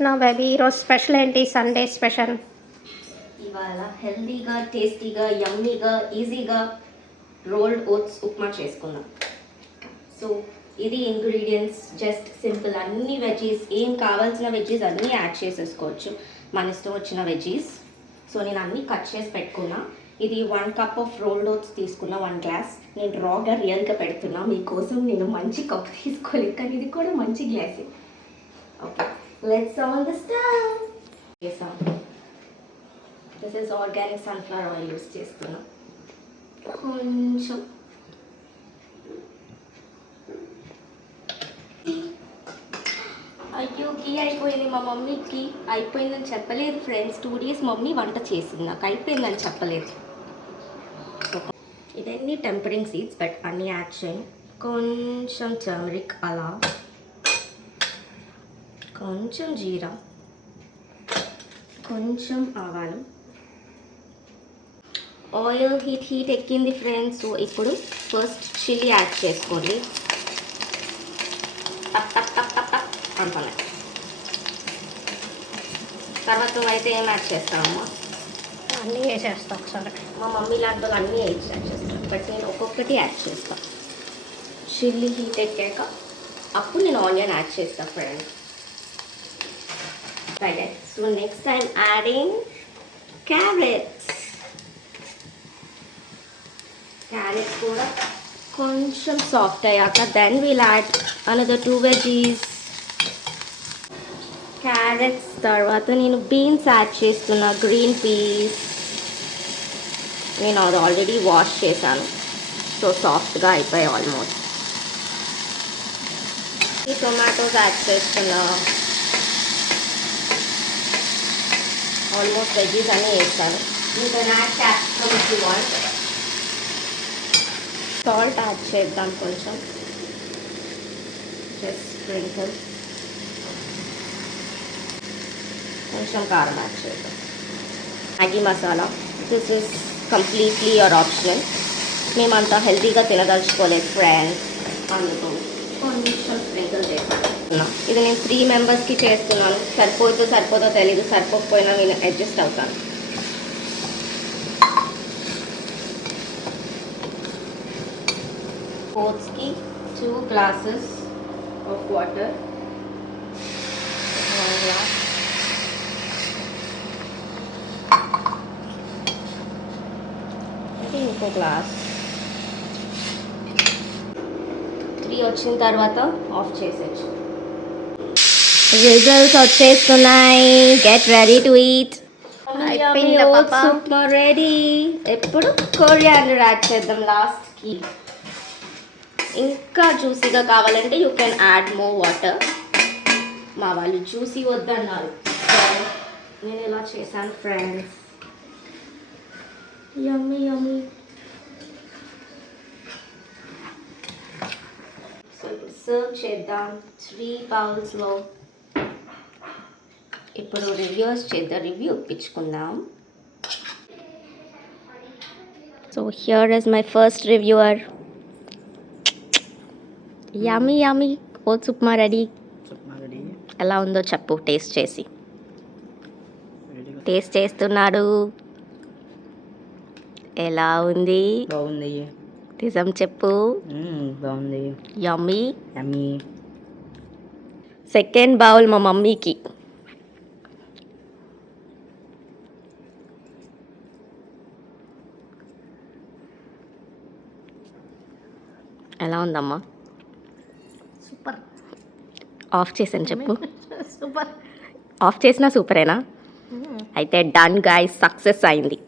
చేస్తున్నావు బేబీ? ఈరోజు స్పెషల్ ఏంటి? సండే స్పెషల్ ఇవాళ హెల్దీగా, టేస్టీగా, యమ్మీగా, ఈజీగా రోల్డ్ ఓట్స్ ఉప్మా చేసుకుందాం. సో ఇది ఇంగ్రీడియంట్స్ జస్ట్ సింపుల్. అన్ని వెజీస్, ఏం కావాల్సిన వెజీస్ అన్నీ యాడ్ చేసేసుకోవచ్చు, మన ఇష్టం వచ్చిన వెజీస్. సో నేను అన్నీ కట్ చేసి పెట్టుకున్నా. ఇది 1 కప్ ఆఫ్ రోల్డ్ ఓట్స్ తీసుకున్నా, 1 గ్లాస్. నేను రాగా రియల్గా పెడుతున్నా మీకోసం. నేను మంచి కప్ తీసుకోలేదు, కానీ ఇది కూడా మంచి గ్లాసే. Okay, let's on the stove. చేసాం. This is organic sunflower oil use చేస్తున్నా. కొంచెం అయ్యో గీ అయిపోయింది. మా మమ్మీకి అయిపోయిందని చెప్పలేదు ఫ్రెండ్స్. 2 days మమ్మీ వంట చేసింది, నాకు అయిపోయిందని చెప్పలేదు. ఇదన్నీ టెంపరింగ్ సీడ్స్, బట్ అన్నీ యాడ్ చేయండి. కొంచెం టర్మరిక్, అలా కొంచెం జీరా, కొంచెం ఆవాలు. ఆయిల్ హీట్ ఎక్కింది ఫ్రెండ్స్. సో ఇప్పుడు ఫస్ట్ చిల్లీ యాడ్ చేసుకోండి. టప్ టప్ టప్ టప్ టప్ అనుకోండి. తర్వాత అయితే ఏం యాడ్ చేస్తామమ్మా? అన్నీ వేసేస్తా ఒకసారి. మా మమ్మీ లాంటి వాళ్ళు అన్నీ యాడ్ చేస్తాను, బట్ నేను ఒక్కొక్కటి యాడ్ చేస్తాను. చిల్లీ హీట్ ఎక్కాక అప్పుడు నేను ఆనియన్ యాడ్ చేస్తాను friends. Right. So next I'm adding carrots. Carrots కూడా కొంచెం సాఫ్ట్ అయ్యాక then we'll add another 2 veggies. Carrots తర్వాత నేను బీన్స్ యాడ్ చేస్తున్నా, గ్రీన్ పీస్. నేను అది ఆల్రెడీ వాష్ చేశాను, సో సాఫ్ట్గా అయిపోయాయి ఆల్మోస్ట్. ఈ టొమాటోస్ యాడ్ చేస్తున్నా. ఆల్మోస్ట్ వెజ్జీస్ అన్నీ వేస్తాను. You can add capsicum if you want. Salt add చేద్దాం కొంచెం, జస్ట్ స్ప్రింకిల్. కొంచెం కారం యాడ్ చేద్దాం. Maggi masala, this is completely your optional. మేమంతా హెల్తీగా తినదలుచుకోలేదు ఫ్రెండ్స్, అందుకు కొంచెం స్ప్రింకిల్ చేస్తాను. ఇది నేను 3 మెంబర్స్కి చేస్తున్నాను. సరిపోదో తెలీదు, సరిపోకపోయినా నేను అడ్జస్ట్ అవుతాను. ఓట్స్కి 2 glasses ఆఫ్ వాటర్. ఇంకో గ్లాస్. 3 వచ్చిన తర్వాత ఆఫ్ చేసేచ్చు. రిజల్ట్స్ వచ్చేస్తున్నాయి. Get ready to eat. Upma ready. ఎప్పుడు కొరియాండర్ యాడ్ చేద్దాం లాస్ట్కి. ఇంకా జ్యూసీగా కావాలంటే you can add more water. మా వాళ్ళు జ్యూసీ వద్దన్నారు, నేను ఇలా చేశాను ఫ్రెండ్స్. Yummy yummy. సో ఇప్పుడు సర్వ్ చేద్దాం 3 bowlsలో. ఇప్పుడు రివ్యూస్ చేద్దాం, రివ్యూ ఇప్పించుకుందాం. So here is my first reviewer. Yummy yummy oats upma ready. ఎలా ఉందో చెప్పు టేస్ట్ చేసి. టేస్ట్ చేస్తున్నాడు. ఎలా ఉంది? బాగుంది. నిజం చెప్పు. బాగుంది. యమ్మీ. యమ్మీ. సెకండ్ బౌల్ మా మమ్మీకి. ఎలా ఉందమ్మా? సూపర్. ఆఫ్ చేసాను చెప్పు. సూపర్. ఆఫ్ చేసినా సూపరేనా? అయితే డన్ గైస్, సక్సెస్ అయింది.